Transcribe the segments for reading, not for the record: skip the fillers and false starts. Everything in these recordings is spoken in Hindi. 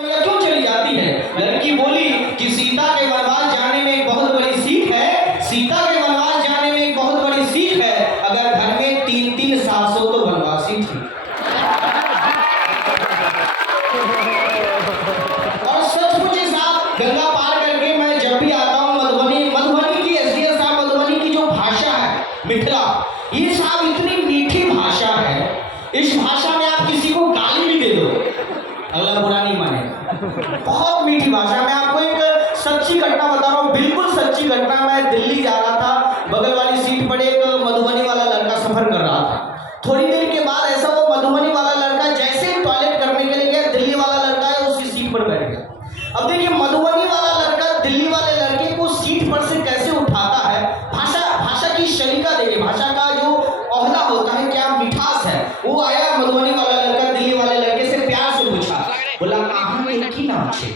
क्यों चली जाती है? लड़की बोली कि सीता के वनवास जाने में एक बहुत बड़ी सीख है। सीता के वनवास जाने में एक बहुत बड़ी सीख है। अगर घर में 3-3 सास हो तो वनवासी थी। और सचमुच साहब, गंगा पार करके मैं जब भी आता हूँ मधुबनी की एसडीएम साहब, मधुबनी की जो भाषा है मिथिला, ये साहब इतनी मीठी भाषा है। इस भाषा में आप किसी को गाली भी दे दो, अगला बुरा नहीं मानेगा। बहुत मीठी भाषा। मैं आपको एक सच्ची घटना बता रहा हूँ, बिल्कुल सच्ची घटना। मैं दिल्ली जा रहा था, बगल वाली सीट पर एक मधुबनी वाला लड़का सफर कर रहा था। थोड़ी देर के बाद ऐसा वो मधुबनी वाला लड़का जैसे टॉयलेट करने के लिए गया, दिल्ली वाला लड़का है उसकी सीट पर बैठ गया। अब देखिए मधुबनी वाला लड़का दिल्ली वाले लड़के को सीट पर से कैसे उठाता है। भाषा की शैलिका देखिए, भाषा का जो ओहला होता है, क्या मिठास है। वो आया मधुबनी वाला लड़का दिल्ली वाले लड़के से प्यार से पूछा, बोला कहाँ के की नाम छे?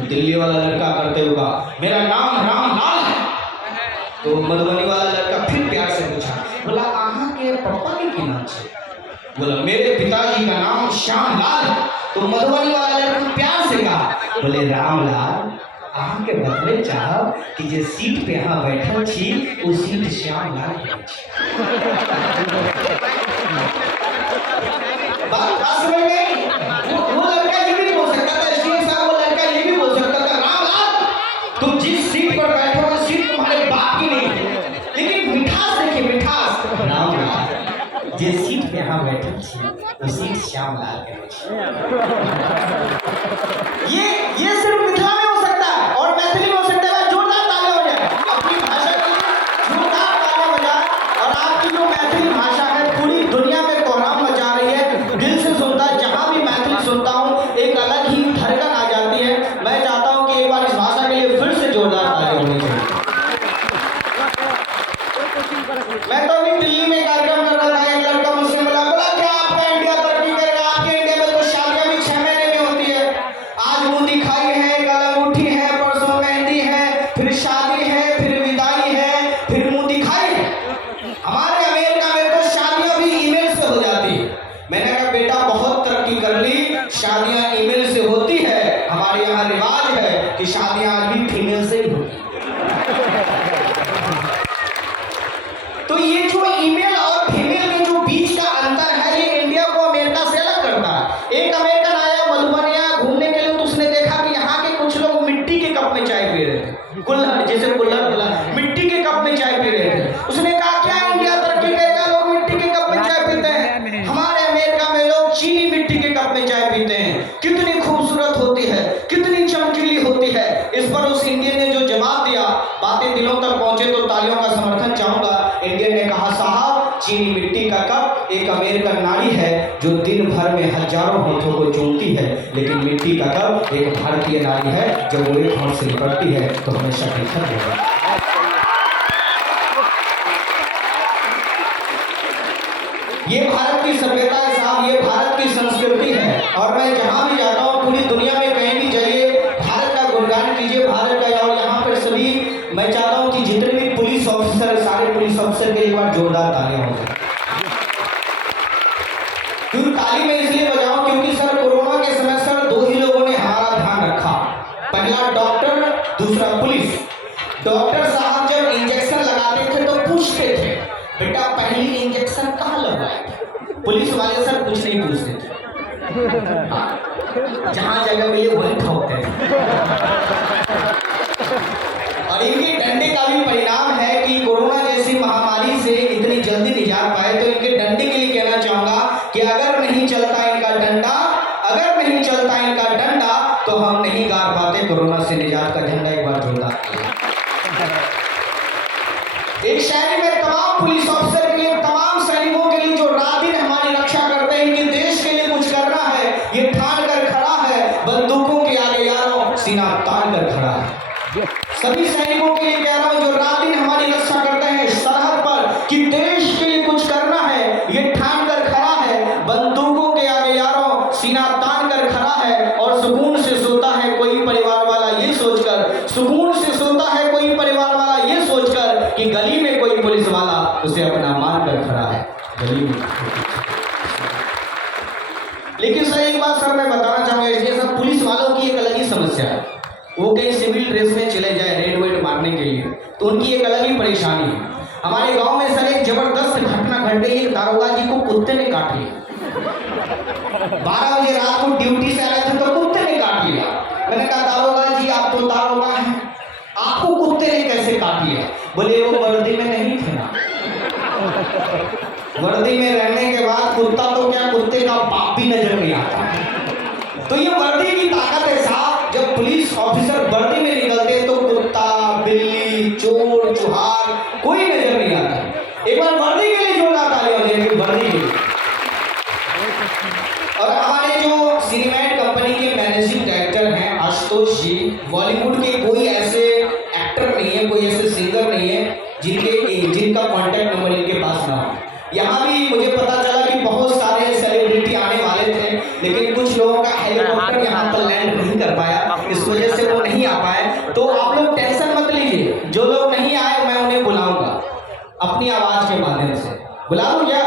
दिल्ली वाला लड़का करते हुए कहा, मेरा नाम रामलाल है। तो मधुबनी वाला लड़का फिर प्यार से पूछा, बोला कहाँ के पापा के की नाम छे? बोला मेरे पिताजी का नाम श्यामलाल है। तो मधुबनी वाला लड़का प्यार से कहा, बोले रामलाल अहाँ के बतले चाहब कि जे सीट पे यहाँ बैठल छी वो सीट श्यामलाल के बात समझ गई? वो लड़का ये भी बोल सकता था, एसडीएम साहब, वो लड़का ये भी बोल सकता था, रामलाल तुम जिस सीट पर बैठे हो सीट तुम्हारे बाप की नहीं है। लेकिन मिठास देखिए, मिठास। रामलाल जे सीट पे यहाँ बैठल छी वो सीट श्यामलाल के ये सिर्फ मिथिला में हो सकता है और मैथिली में हो सकता है। जोरदार तालियां हो जाए अपनी भाषा के लिए, जोरदार तालियां बजाएं। और आपकी जो मैथिली भाषा है पूरी दुनिया में कोहराम मचा रही है। दिल से सुनता है, जहां भी मैथिली सुनता हूं एक अलग ही धड़कन आ जाती है। मैं चाहता हूं कि एक बार इस भाषा के लिए फिर से जोरदार तालियां होनी चाहिए। मैं तो अभी दिल्ली में कार्यक्रम कर रहा था, एक लड़का मुझसे बोला क्या आपका इंडिया तरक्की करेगा? आपके इंडिया में तो शादियां भी 6 महीने में होती है। आज मुंह दिखाई है, कल अंगूठी है, परसों मेहंदी है, फिर शादी है, फिर विदाई है, फिर मुंह दिखाई है। हमारे अमेरिका में तो शादियां भी ईमेल से हो जाती है। मैंने कहा बेटा बहुत तरक्की कर ली, शादियां ईमेल से होती है। हमारे यहाँ रिवाज है कि शादियां आज भी फीमेल से ही होती है। तो ये जो ईमेल और फीमेल के जो बीच का अंतर है, ये इंडिया को अमेरिका से अलग करता है। एक अमेरिकन आया मधुबनिया घूमने के लिए, तो उसने देखा कि यहाँ के कुछ लोग मिट्टी के कप में चाय पी रहे थे, कुल्हड़, जैसे कुल्हड़ बोला, मिट्टी के कप में चाय पी रहे थे। उसने कहा क्या इंडिया तरक्की करेगा? लोग मिट्टी के कप में चाय पीते हैं। हमारे अमेरिका में लोग चीनी मिट्टी के कप में चाय पीते हैं। कितनी खूबसूरत होती है, कितनी चमकीली होती है। इस पर उस इंडियन ने जो जवाब दिया, बातें दिलों तक पहुंचे तो तालियों का समर्थन चाहूंगा। इंडियन ने कहा साहब चीनी मिट्टी का कप एक अमेरिकन नारी है जो दिन भर में हजारों हाथों को चूमती है, लेकिन मिट्टी का कप एक भारतीय नारी है जब वो एक हाथ से निकलती है तो हमेशा बेहतर होगा। ये भारत की सभ्यता है साहब, ये भारत की संस्कृति है। और मैं जहां भी जाता हूं पूरी दुनिया में कहीं भी जाइए, भारत का गुणगान कीजिए, भारत का। और यहाँ पर सभी मैं चाहता हूं कि जितने भी पुलिस ऑफिसर, सारे पुलिस ऑफिसर के एक बार जोरदार तालियां हो जाए। क्यों ताली मैं इसलिए बजाऊं क्योंकि सर कोरोना के समय सर 2 ही लोगों ने हमारा ध्यान रखा, पहला डॉक्टर, दूसरा पुलिस। डॉक्टर साहब जब इंजेक्शन लगाते थे तो पूछते थे बेटा पहली इंजेक्शन कहाँ लगवाए? पुलिस वाले सर कुछ नहीं पूछते थे, जहां जगह मिले वही ठोकते थे। और इनके डंडे का भी परिणाम है कि कोरोना जैसी महामारी से इतनी जल्दी निजात पाए। तो इनके डंडे के लिए कहना चाहूंगा कि अगर नहीं चलता इनका डंडा, अगर नहीं चलता इनका डंडा तो हम नहीं गाड़ पाते कोरोना से निजात का झंडा। एक बार जोरदार। एक शायरी में तमाम पुलिस ऑफिसर के लिए, तमाम सैनिकों के लिए जो रात दिन हमारी रक्षा करते हैं, कि देश के लिए कुछ करना है ये ठान कर खड़ा है, बंदूकों के आगे यारों सीना तान कर खड़ा है। सभी सैनिकों के लिए कह रहा हूं जो रात दिन हमारी रक्षा करते हैं सरहद पर, कि देश के लिए कुछ करना है ये ठान कर खड़ा है, बंदूकों के आगे यारों सीना तान कर खड़ा है। और सुकून से सोता है कोई परिवार वाला ये सोचकर, सुकून से सोता है कोई परिवार वाला ये सोचकर कि गली में कोई पुलिस वाला उसे अपना मान कर खड़ा है गली में। लेकिन सर एक बात सर मैं बताना चाहूंगा, इसलिए सब पुलिस वालों समस्या है। वो कहीं सिविल ड्रेस में चले जाए रेड वेड मारने के लिए, तो उनकी एक अलग ही परेशानी है। हमारे गांव में सर एक जबरदस्त घटना घट गई। एक दारोगा जी को कुत्ते ने काट लिया। 12 बजे रात को ड्यूटी से आ रहे थे तो कुत्ते ने काट लिया। मैंने कहा दारोगा जी आप तो दारोगा हैं, आपको कुत्ते ने कैसे काट लिया? बोले वो वर्दी में नहीं थे ना। वर्दी में रहने के बाद कुत्ता तो क्या कुत्ते का बाप भी नजर नहीं आता। तो ये वर्दी की ताकत है साहब। जब पुलिस ऑफिसर वर्दी में निकलते तो कुत्ता बिल्ली चोर चुहार कोई नजर नहीं आता। एक बार वर्दी के लिए जोरदार तालियां हो जाएगी, वर्दी के लिए। और हमारे जो सिनेमैट कंपनी के मैनेजिंग डायरेक्टर हैं आशुतोष जी, बॉलीवुड के कोई ऐसे एक्टर नहीं है, कोई ऐसे सिंगर नहीं है जिनका कॉन्टैक्ट नंबर इनके पास ना हो। यहाँ भी मुझे पता चला कि बहुत सारे सेलिब्रिटी आने वाले थे, लेकिन कुछ लोगों का हेलीकॉप्टर यहाँ पर लैंड नहीं कर पाया, इस वजह से वो नहीं आ पाए। तो आप लोग टेंशन मत लीजिए, जो लोग नहीं आए मैं उन्हें बुलाऊंगा अपनी आवाज के माध्यम से। बुला दूं क्या?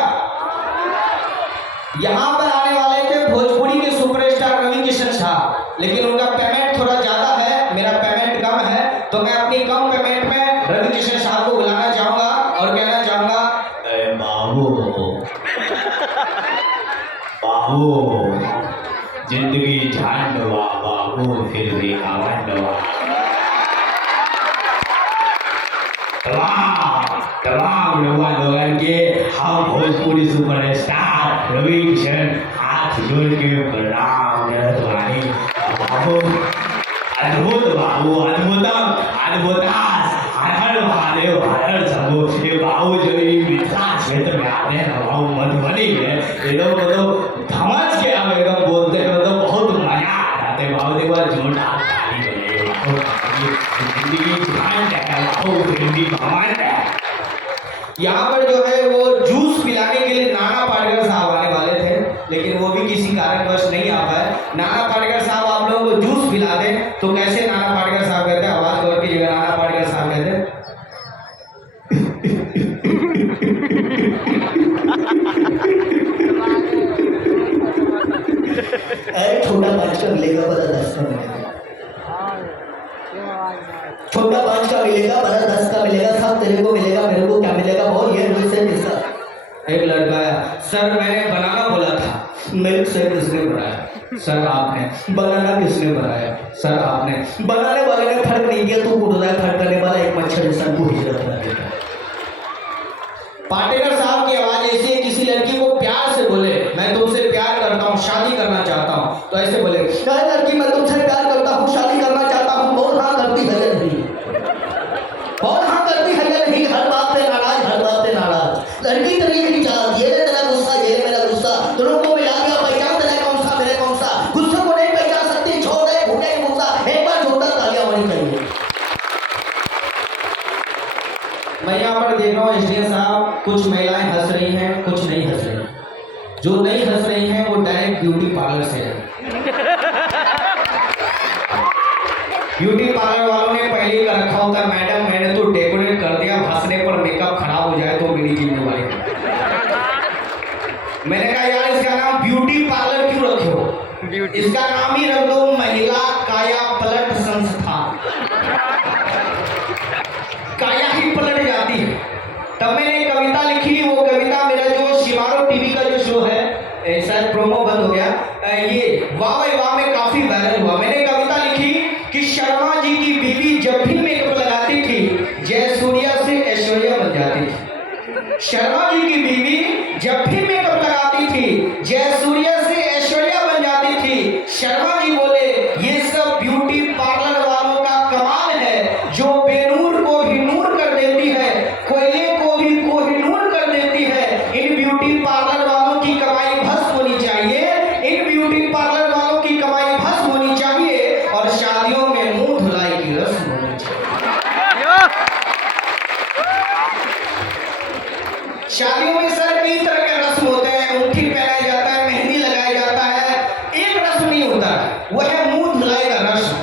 यहाँ पर आने वाले थे भोजपुरी के सुपरस्टार रवि किशन साहब, लेकिन उनका पेमेंट थोड़ा ज्यादा है, मेरा पेमेंट कम है, तो मैं अपनी कम पेमेंट में रवि किशन साहब को बुलाना चाहूंगा और कहना चाहूंगा बाबू जिंदगी जान दवा बाबू फिर भी आवाज दवा। तमाम लोगों के हम भोजपुरी सुपरस्टार रवि किशन हाथ जोड़ के प्रणाम करत बाबू। अद्भुत बाबू, अद्भुतम अद्भुतास, हर महादेव हर शंभो। ये बाबू जो मिथिला क्षेत्र में आते हैं बाबू मधुबनी में, एकदम मतलब धमस के हम एकदम बोलते हैं, मतलब बहुत मजा आते हैं बाबू। देखो जोरदार ताली बजे बाबू, जिंदगी जान है बाबू, हिंदी भगवान है। यहाँ पर जो है वो जूस पिलाने के लिए नाना पाटेकर साहब आने वाले थे, लेकिन वो भी किसी कारणवश नहीं आ पाए। नाना पाटेकर साहब आप लोगों को जूस पिला दें तो कैसे नाना पाटेकर साहब कहते हैं? आवाज गौर की जगह नाना पाटेकर साहब कहते हैं अरे छोटा 5 का मिलेगा, बड़ा 10 का मिलेगा। छोटा 5 का मिलेगा, बड़ा 10 का मिलेगा। सब तेरे को मिलेगा, मेरे को क्या मिलेगा? बहुत ये मिल्क शेक किसका? एक लड़का आया, सर मैंने बनाना बोला था। मिल्क शेक किसने बनाया? सर आपने। बनाना किसने बनाया? सर आपने। बनाने वाले ने फर्क नहीं किया, तू उड़ रहा है फर्क करने वाला एक मच्छर जैसा को हिजरत बना देता। पाटेकर साहब की आवाज ऐसी है, किसी लड़की को प्यार से बोले मैं तुमसे प्यार करता हूँ, शादी करना चाहता हूँ, तो ऐसे बोले लड़की मैं तुमसे प्यार करता हूँ, शादी करना चाहता हूँ, बोल हाँ करती है या नहीं? बोल हाँ करती है या नहीं? हर बात पे नाराज, हर बात पे नाराज। लड़की तो नहीं चाहती है, तेरा गुस्सा ये मेरा गुस्सा, दोनों को मिला के पहचान तेरा कौन सा मेरे कौन सा। गुस्से को नहीं पहचान सकती, छोड़ दे भूखे गुस्सा। एक बार जोरदार तालियां होनी चाहिए। मैं यहाँ पर देख रहा हूँ एसडीएम साहब, कुछ महिलाएं हंस रही हैं, कुछ नहीं हंस रही। जो नहीं हंस रही हैं वो डायरेक्ट ब्यूटी पार्लर से है। ब्यूटी पार्लर वालों ने पहले ही रखा होता है, मैडम मैंने तो डेकोरेट कर दिया, हंसने पर मेकअप खराब हो जाए तो मेरी जिम्मेवारी। मैंने कहा यार इसका नाम ब्यूटी पार्लर क्यों रखे हो? इसका नाम ही रख दो महिला काया पलट संस्थान। काया ही पलट जाती है। तब मैंने एक कविता लिखी, वो कविता मेरा जो शिमारो टीवी का जो शो है, शायद प्रोमो बंद हो गया, ये वाह भाई वाह में काफी वायरल हुआ। मैंने कविता लिखी कि शर्मा जी की बीवी जब भी मेकअप लगाती थी जय सूर्या से ऐश्वर्या बन जाती थी। शर्मा जी की बीवी जब भी मेकअप लगाती थी जय सूर्या से ऐश्वर्या बन जाती थी। शर्मा जी बोले ये सब ब्यूटी पार्लर वालों का कमाल है, जो बेनूर को भी नूर कर देती है, कोयले को भी कोहिनूर कर देती है। इन ब्यूटी पार्लर वालों की कमाई भस्म होनी चाहिए, इन ब्यूटी पार्लर वालों की कमाई भस्म होनी चाहिए, और शादियों में मुंह धुलाई की रस्म होनी चाहिए। शादियों में सर कई तरह के रस्म होते हैं, अंगूठी पहनाया जाता है, मेहंदी लगाया जाता है, एक रस्म नहीं होता है, वह है मुंह धुलाई का रस्म।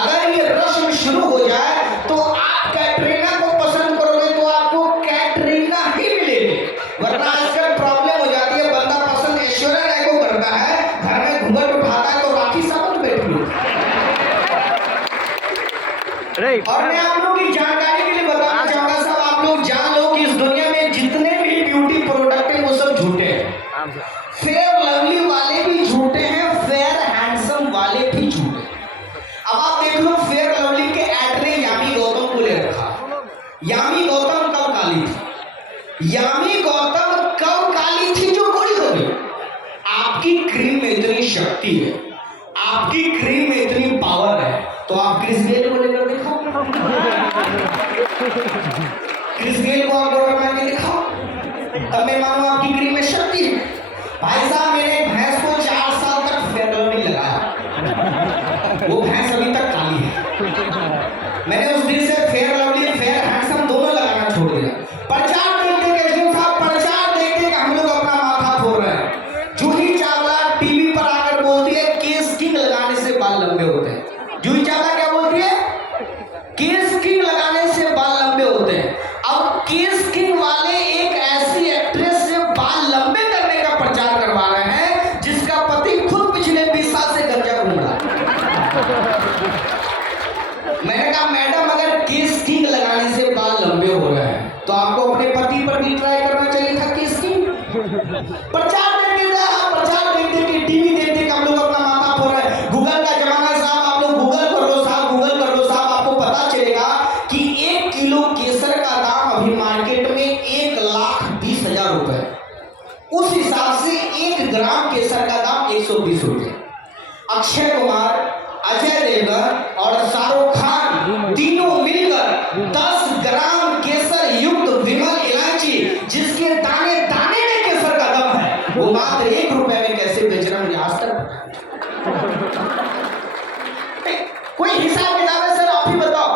अगर ये रस्म शुरू हो जाए तो आप कैटरीना को पसंद करोगे तो आपको कैटरीना ही मिलेगी, वरना आजकल प्रॉब्लम हो जाती है, बंदा पसंद ऐश्वर्या राय को करता है, घर में घूंघट उठाता है तो राखी सावंत बैठी है। और मैं आप लोगों की जानकारी के लिए बताना चाहूंगा साहब, आप लोग जान लो कि इस दुनिया में जितने भी ब्यूटी प्रोडक्ट हैं वो सब झूठे हैं। फेयर लवली वाले भी झूठे हैं, फेयर हैंडसम वाले भी झूठे हैं। अब आप देख लो, फेयर लवली के एड ने यामी गौतम को ले रखा। यामी गौतम कब काली थी? यामी गौतम कब काली थी जो गोरी हो गई? आपकी क्रीम में इतनी शक्ति है, आपकी क्रीम में इतनी पावर है, तो आप क्रिस गेल को लेकर दिखाओ। क्रिस गेल को आप गोरा बना के दिखाओ, तब मैं मानूं आपकी क्रीम में शक्ति है। भाई साहब, मेरे भैंस को 4 साल तक फेयर लवली लगाया, वो भैंस अभी तक काली है। मैंने उस दिन से फेयर लवली, फेयर हैंडसम दोनों लगाना छोड़ दिया। प्रचार देखते के साहब, प्रचार देखते हम लोग अपना माथा फोड़ रहे हैं। जूही चावला टीवी पर आकर बोलती है केस किंग लगाने से बाल लंबे होते हैं। जूही चावला क्या बोलती है? केस किंग लगाने से बाल लंबे होते हैं। अब केस किंग वाले एक ऐसी एक्ट्रेस से बाल लंबे करने का प्रचार करवा रहे हैं जिसका पति खुद पिछले 20 साल से गंजा घूम रहा है। मैंने कहा मैडम, अगर केस किंग लगाने से बाल लंबे हो रहे हैं तो आपको अपने पति पर भी ट्राई करना चाहिए था केस किंग। प्रचार देखते थे आप, प्रचार देखते कि टीवी देखते हम लोग अपना माथा फोड़ रहे हैं। गूगल का जमाना है साहब, आप लोग गूगल कर लो साहब, गूगल कर लो साहब, आपको पता चलेगा कि 1 किलो केसर का दाम अभी मार्केट में 1,20,000 रुपए। उस हिसाब से 1 ग्राम केसर का दाम 120 रुपए। अक्षय कुमार, अजय देवगन और शाहरुख खान तीनों मिलकर 10 ग्राम केसर युक्त विमल इलायची, जिसके दाने दाने में केसर का दम है, वो मात्र 1 रुपए में कैसे बेच रहे हैं मुझे आज तक कोई हिसाब किताब है सर? आप ही बताओ।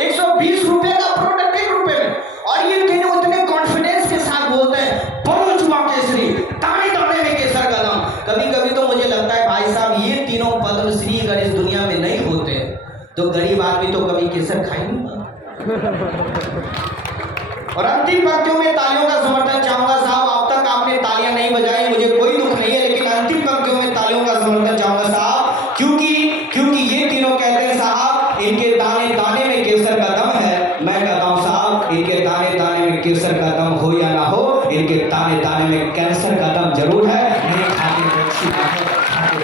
120 रुपए का प्रोडक्ट 1 रुपए में, और ये तीनों उतने कॉन्फिडेंस के साथ बोलते हैं बड़ोचुआ केसरी, दाने दाने में केसर का दम। कभी कभी तो मुझे लगता है भाई साहब, ये तीनों पद्मश्री अगर इस दुनिया में नहीं होते तो गरीब आदमी तो कभी केसर खा ही नहीं। और अंतिम पंक्तियों में तालियों का समर्थन चाहूंगा साहब। अब तक आपने तालियां नहीं बजाई, मुझे कोई दुख नहीं है, लेकिन अंतिम पंक्तियों में तालियों का समर्थन चाहूंगा साहब, क्योंकि ये तीनों कहते हैं साहब इनके दाने दाने में केसर का दम है। मैं कहता हूं साहब, इनके दाने दाने में केसर का दम हो या ना हो, इनके दाने दाने में कैंसर का दम जरूर है। नहीं खाते तो अच्छी बात है, खाते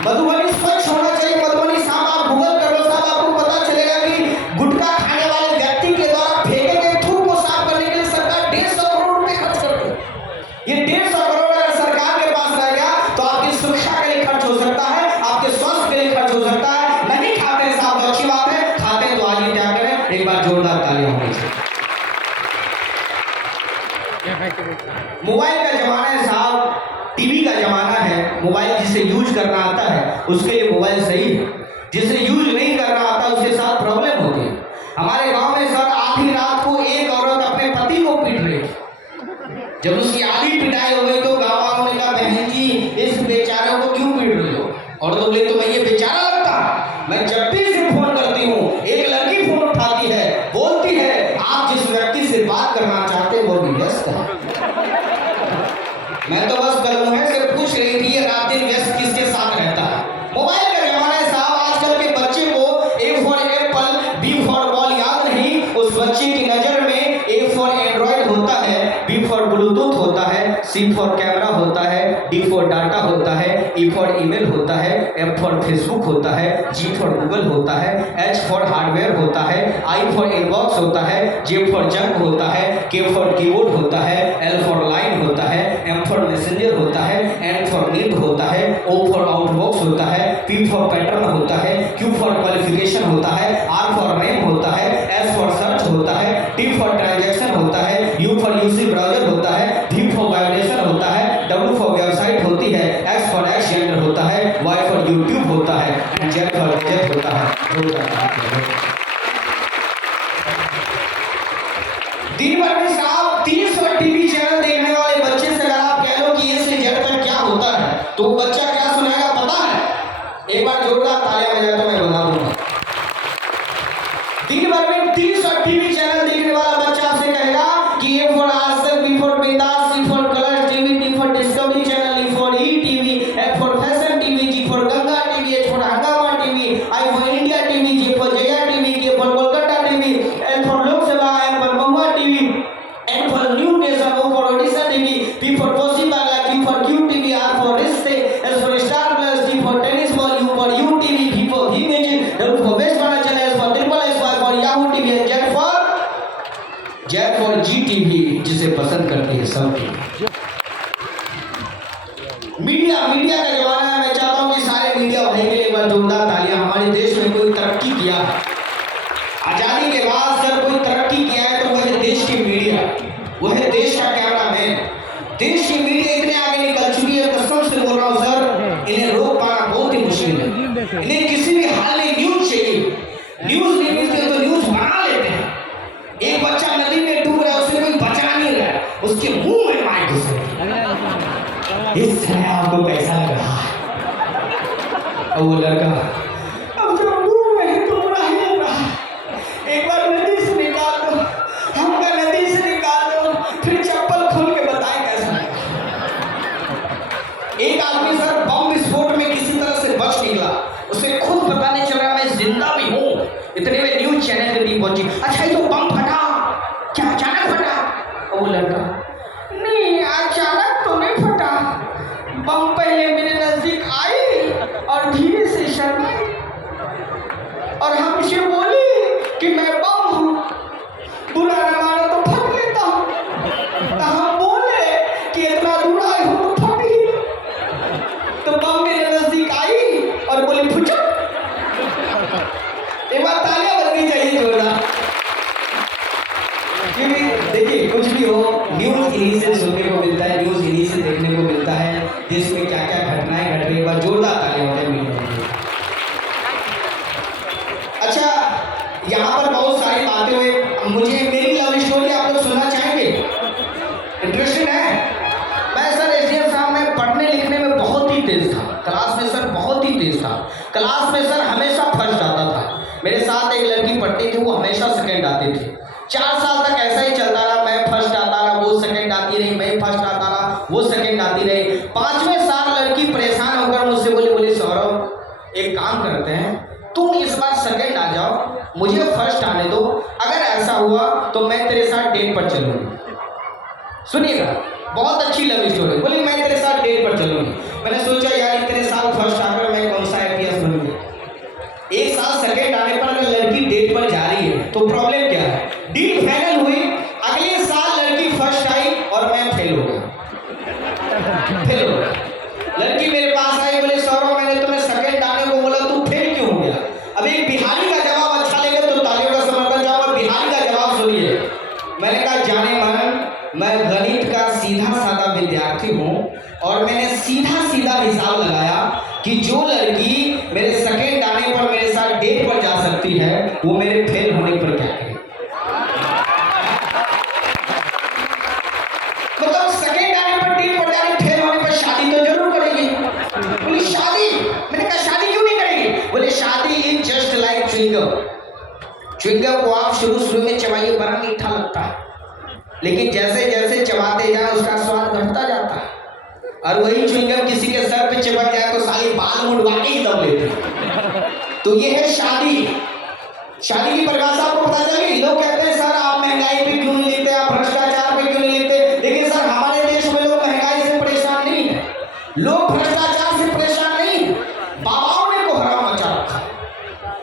मधुबनी स्वच्छ होना चाहिए। मधुबनी साहब आप गूगल कर लो साहब, आपको पता चलेगा कि गुटखा खाने वाले व्यक्ति के द्वारा फेंके गए थूक को साफ करने के लिए सरकार 150 करोड़ रुपए खर्च करती है। ये 150 करोड़ अगर सरकार के पास रह गया तो आपकी सुरक्षा के लिए खर्च हो सकता है, आपके स्वास्थ्य के लिए खर्च हो सकता है। नहीं खाते हैं साहब तो अच्छी बात है, खाते हैं तो आज ही क्या करें, एक बार जोरदार तालियां होनी चाहिए। मोबाइल का जमाना है साहब, टीवी का जमाना है। मोबाइल जिसे यूज करना आता है उसके लिए मोबाइल सही है, जिसे यूज नहीं करना आता उसके साथ प्रॉब्लम होती है। हमारे गांव में सर आधी रात को एक औरत अपने पति को पीट रही थी। जब उसकी आधी पिटाई हो गई तो गांव वालों ने कहा बहन जी इस बेचारे को क्यों पीट रही हो? और तो बोले तो मैं ये बेचारा लगता, मैं जब भी इसे फोन करती हूँ एक लड़की फोन उठाती है, बोलती है आप जिस व्यक्ति से बात करना चाहते हैं वो भी व्यस्त है। मैं तो बस गलमुहे से पूछ रही थी ये रात दिन व्यस्त किसके साथ रहता है। मोबाइल का जमाना है साहब, आजकल के बच्चे को A for apple, B for ball याद नहीं, उस बच्चे की नजर में ए फॉर एंड्रॉइड होता है, बी फॉर ब्लूटूथ होता है, सी फॉर कैमरा होता है, डी फॉर डाटा होता है, ई फॉर ईमेल होता है, एफ फॉर फेसबुक होता है, जी फॉर गूगल होता है, एच फॉर हार्डवेयर होता है, आई फॉर इनबॉक्स होता है, जे फॉर जंक होता है, के फॉर कीबोर्ड होता है, एल फॉर लाइन होता है, एम फॉर मैसेंजर होता है, एन फॉर नीड होता है, ओ फॉर आउटबॉक्स होता है, पी फॉर पैटर्न होता है, क्यू फॉर क्वालिफिकेशन होता है, आर फॉर नेम होता है, एस फॉर सर्च होता है, टी फॉर ट्रांजैक्शन होता है, यू फॉर यूसी ब्राउजर होता है, वी फॉर वाइब्रेशन होता है, डब्ल्यू फॉर वेबसाइट होती है, एक्स फॉर एक्स जेंडर होता है, वाई फॉर यूट्यूब होता है, एंड जेड फॉर जेड होता है। दिन भर में साहब 300 टीवी चैनल देखने वाले बच्चे से अगर आप कह लो कि ये से जेड तक क्या होता है तो बच्चा क्या सुनाएगा पता है? एक बार जोरदार तालियां बजा तो मैं बता दूंगा। दिन भर में 300 टीवी चैनल देखने वाला बच्चा आपसे कहेगा कि A for Aaj Tak, B for Bindass, C for Colors TV, D for Discovery channel, E for E TV, F for Fashion TV, G for Ganga TV, H for Hungama TV, पसंद करती है सबकी। मीडिया का जमाना है। मैं चाहता हूँ कि सारे मीडिया भाई के लिए एक बार जोरदार तालियां। हमारे देश में कोई तरक्की किया है, आजादी के बाद सर कोई तरक्की किया है तो वह है देश की मीडिया, वह है देश का कैमरामैन। देश की मीडिया इतने आगे निकल चुकी है, कसम से बोल रहा हूँ सर, इन्हें रोक पाना बहुत ही मुश्किल है। इन्हें किसी भी हाल में न्यूज चाहिए, न्यूज नहीं मिलती तो न्यूज बना लेते हैं। एक बच्चा नदी में डूब रहा है, उसने कोई बचा नहीं रहा, उसके मुंह में माइक घुस रही। इस समय आपको कैसा लग रहा है? और वो लड़का अब जो डूब रहे तो बुरा ही लग रहा है, एक बार नदी से निकाल दो, हमका नदी से निकाल दो, फिर चप्पल खोल के बताएं कैसा लगा। एक आदमी सर बम विस्फोट में किसी तरह से बच निकला, उसे खुद पता नहीं चल रहा मैं जिंदा भी हूँ। इतने में न्यूज चैनल के टीम पहुंची, अच्छा ये जो बम फटा क्या अचानक फटा? और वो लड़का नहीं अचानक तो नहीं फटा, बम पहले मेरे नजदीक आई और धीरे से शर्माई और हमसे बोली कि मैं बम हूँ, बुरा न मानो तो फट लेता हूँ। तो हम बोले कि इतना दूरा हो तो फट ही। तो बम मेरे नजदीक आई और बोली फुचक। एक बार तालियां बजनी चाहिए जोरदार। क्योंकि देखिए कुछ भी हो, न्यूज इन्हीं से सुनने को मिलता है, न्यूज इन्हीं से देखने को मिलता है, देश में क्या क्या घटनाएं घट रही है। एक बार जोरदार तालियां होते हैं। अच्छा, यहाँ पर बहुत सारी बातें हुई, मुझे मेरी लव स्टोरी आप लोग सुनना चाहेंगे? इंटरेस्टेड है? मैं सर एसडीएम साहब में पढ़ने लिखने में बहुत ही तेज था, क्लास में सर बहुत ही तेज था, क्लास में सर हमेशा फर्स्ट आता था। मेरे साथ एक लड़की पढ़ती थी, वो हमेशा सेकंड आती थी। 4 साल तक ऐसा ही चलता रहा, मैं फर्स्ट आता रहा, वो सेकंड आती रही, मैं फर्स्ट आता रहा, वो सेकंड आती रही। 5वें साल लड़की परेशान होकर मुझसे बोली सौरभ एक काम करते हैं, तुम इस बार सेकंड आ जाओ, मुझे फर्स्ट आने दो, अगर ऐसा हुआ तो मैं तेरे साथ डेट पर चलूंगी। सुनिएगा, बहुत अच्छी लव स्टोरी। बोली मैं तेरे साथ डेट पर चलूंगी। मैंने सोचा यार इतने साल फर्स्ट आकर मैं कौन सा IPS बनूंगी, 1 साल सेकंड आने पर अगर लड़की डेट पर जा रही है तो प्रॉब्लम क्या है। डील फाइनल हुई, अगले साल लड़की फर्स्ट आई और मैं फेल हो गया। लड़की मेरे पास आई, बोले सौरभ मैंने तुम्हें सेकंड आने को बोला, तू फेल क्यों हो गया? अब एक बिहारी का जवाब अच्छा लगे तो तालियों का समर्थन जाओ, और बिहारी का जवाब सुनिए। मैंने कहा जाने मन, मैं गणित का सीधा साधा विद्यार्थी हूँ और मैंने सीधा हिसाब लगाया कि जो लड़की मेरे सेकंड आने पर मेरे साथ डेट पर जा सकती है वो मेरे फेल होने पर क्या करे। मतलब सेकंड आने पर डेट पर जाने, फेल होने पर शादी तो जरूर करेगी। बोली शादी? मैंने कहा शादी क्यों नहीं करेगी? बोले शादी इज जस्ट लाइक च्युइंगम को आप शुरू में चबाइए, बड़ा मीठा लगता है, लेकिन जैसे जैसे चबाते जाए उसका स्वाद घटता जाता है। और वही च्युइंगम किसी के सर पे चिपक जाए तो साली बाल मुंडवा के ही दम लेते हैं। तो ये है शादी। शादी की परिभाषा आपको पता चली? लोग कहते हैं सर आप महंगाई पे क्यों नहीं लेते, आप भ्रष्टाचार पे क्यों नहीं लेते? लेकिन सर हमारे देश में लोग महंगाई से परेशान नहीं है, लोग भ्रष्टाचार से परेशान नहीं है, बाबाओं ने कोहराम मचा रखा।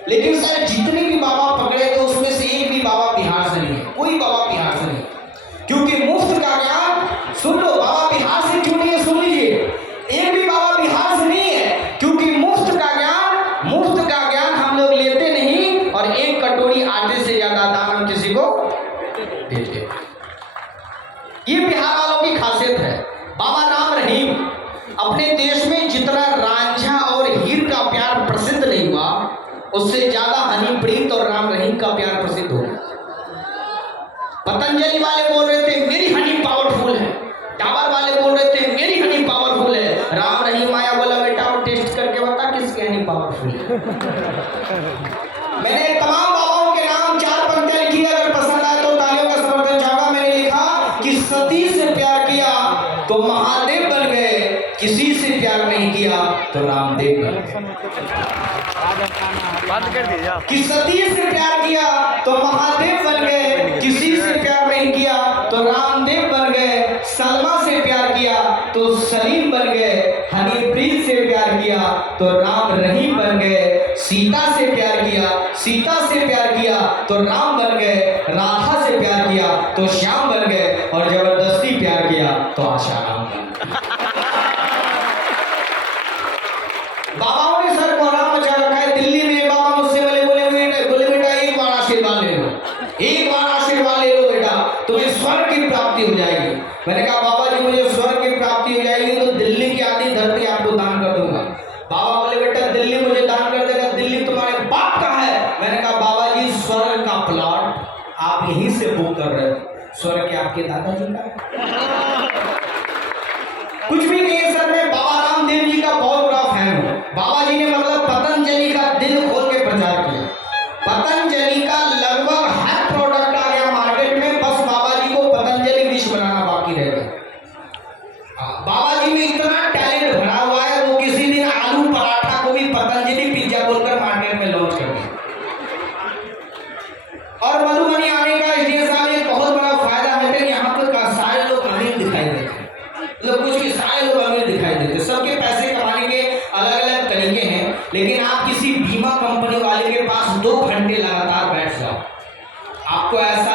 लेकिन सर जितने भी बाबा पकड़े गए उसमें से एक भी बाबा बिहार से नहीं है, कोई बाबा बिहार से नहीं। क्योंकि मुफ्त का ज्ञान, सुन लो, बाबा बिहार से क्यों नहीं है सुन लीजिए, एक भी बाबा बिहार से नहीं है, क्योंकि मुफ्त का ज्ञान हम लोग लेते नहीं, और एक कटोरी आटे से ज्यादा दान हम किसी को देते। ये बिहार वालों की खासियत है। बाबा राम रहीम, अपने देश में जितना रांझा और हीर का प्यार प्रसिद्ध नहीं हुआ, उससे ज्यादा हनीप्रीत और राम रहीम का प्यार प्रसिद्ध हो गया। पतंजलि वाले बोल रहे थे मेरी हनी पावरफुल है, डाबर वाले बोल रहे थे मेरी हनी पावरफुल है, राम रहीम आया बोला बेटा वो टेस्ट करके बता किसकी हनी पावरफुल है। मैंने तमाम बाबाओं के नाम 4 पंक्तियां लिखी, अगर पसंद आए तो तालियों का समर्थन चाहूंगा। मैंने लिखा कि सती से प्यार किया तो महादेव बन गए, किसी से प्यार नहीं किया तो रामदेव बन गए। कि सती से प्यार किया तो महादेव बन गए, किसी से प्यार नहीं किया तो रामदेव बन गए, सलमा से प्यार किया तो सलीम बन गए, हनीप्रीत से प्यार किया तो राम रहीम बन गए, सीता से प्यार किया, सीता से प्यार किया तो राम बन गए, राधा से प्यार किया तो श्याम बन गए, और जबरदस्ती प्यार किया तो आशाराम बन गए। बाबाओं ने सर को आराम मचा रखा है। दिल्ली में बाबा मुझसे बोले बेटा एक बार आशीर्वाद ले लो, एक बार आशीर्वाद ले लो बेटा, तुम्हें स्वर्ग की प्राप्ति हो जाएगी। मैंने कहा बाबा जी मुझे स्वर्ग की प्राप्ति हो जाएगी तो दिल्ली की आधी धरती आपको दान कर दूंगा। बाबा बोले बेटा दिल्ली मुझे दान कर देगा, दिल्ली तुम्हारे बाप का है। मैंने कहा बाबा जी स्वर्ग का प्लॉट आप यहीं से बुक कर रहे हो, स्वर्ग के आपके दादाजी का है। कुछ भी नहीं है सर, मैं बाबा रामदेव जी का बहुत बड़ा फैन हूँ। बाबा जी ने मतलब पतंजलि का दिल खोल के प्रचार किया। पतंजलि का लगभग हर प्रोडक्ट आ गया मार्केट में, बस बाबा जी को पतंजलि विष बनाना बाकी रह गया। बाबा जी में इतना टैलेंट भरा हुआ है, वो किसी दिन आलू पराठा को भी पतंजलि पिज्जा बोलकर मार्केट में लॉन्च कर दिया। और मधुबनी आने का इसलिए साहब एक बहुत बड़ा फायदा है कि यहाँ पर सारे लोग अमीर दिखाई देते हैं, मतलब कुछ भी सारे लोग अमीर दिखाई देते हैं। सबके पैसे कमाने के अलग अलग तरीके हैं, लेकिन आप किसी बीमा कंपनी वाले के पास 2 घंटे लगातार बैठ जाओ, आपको ऐसा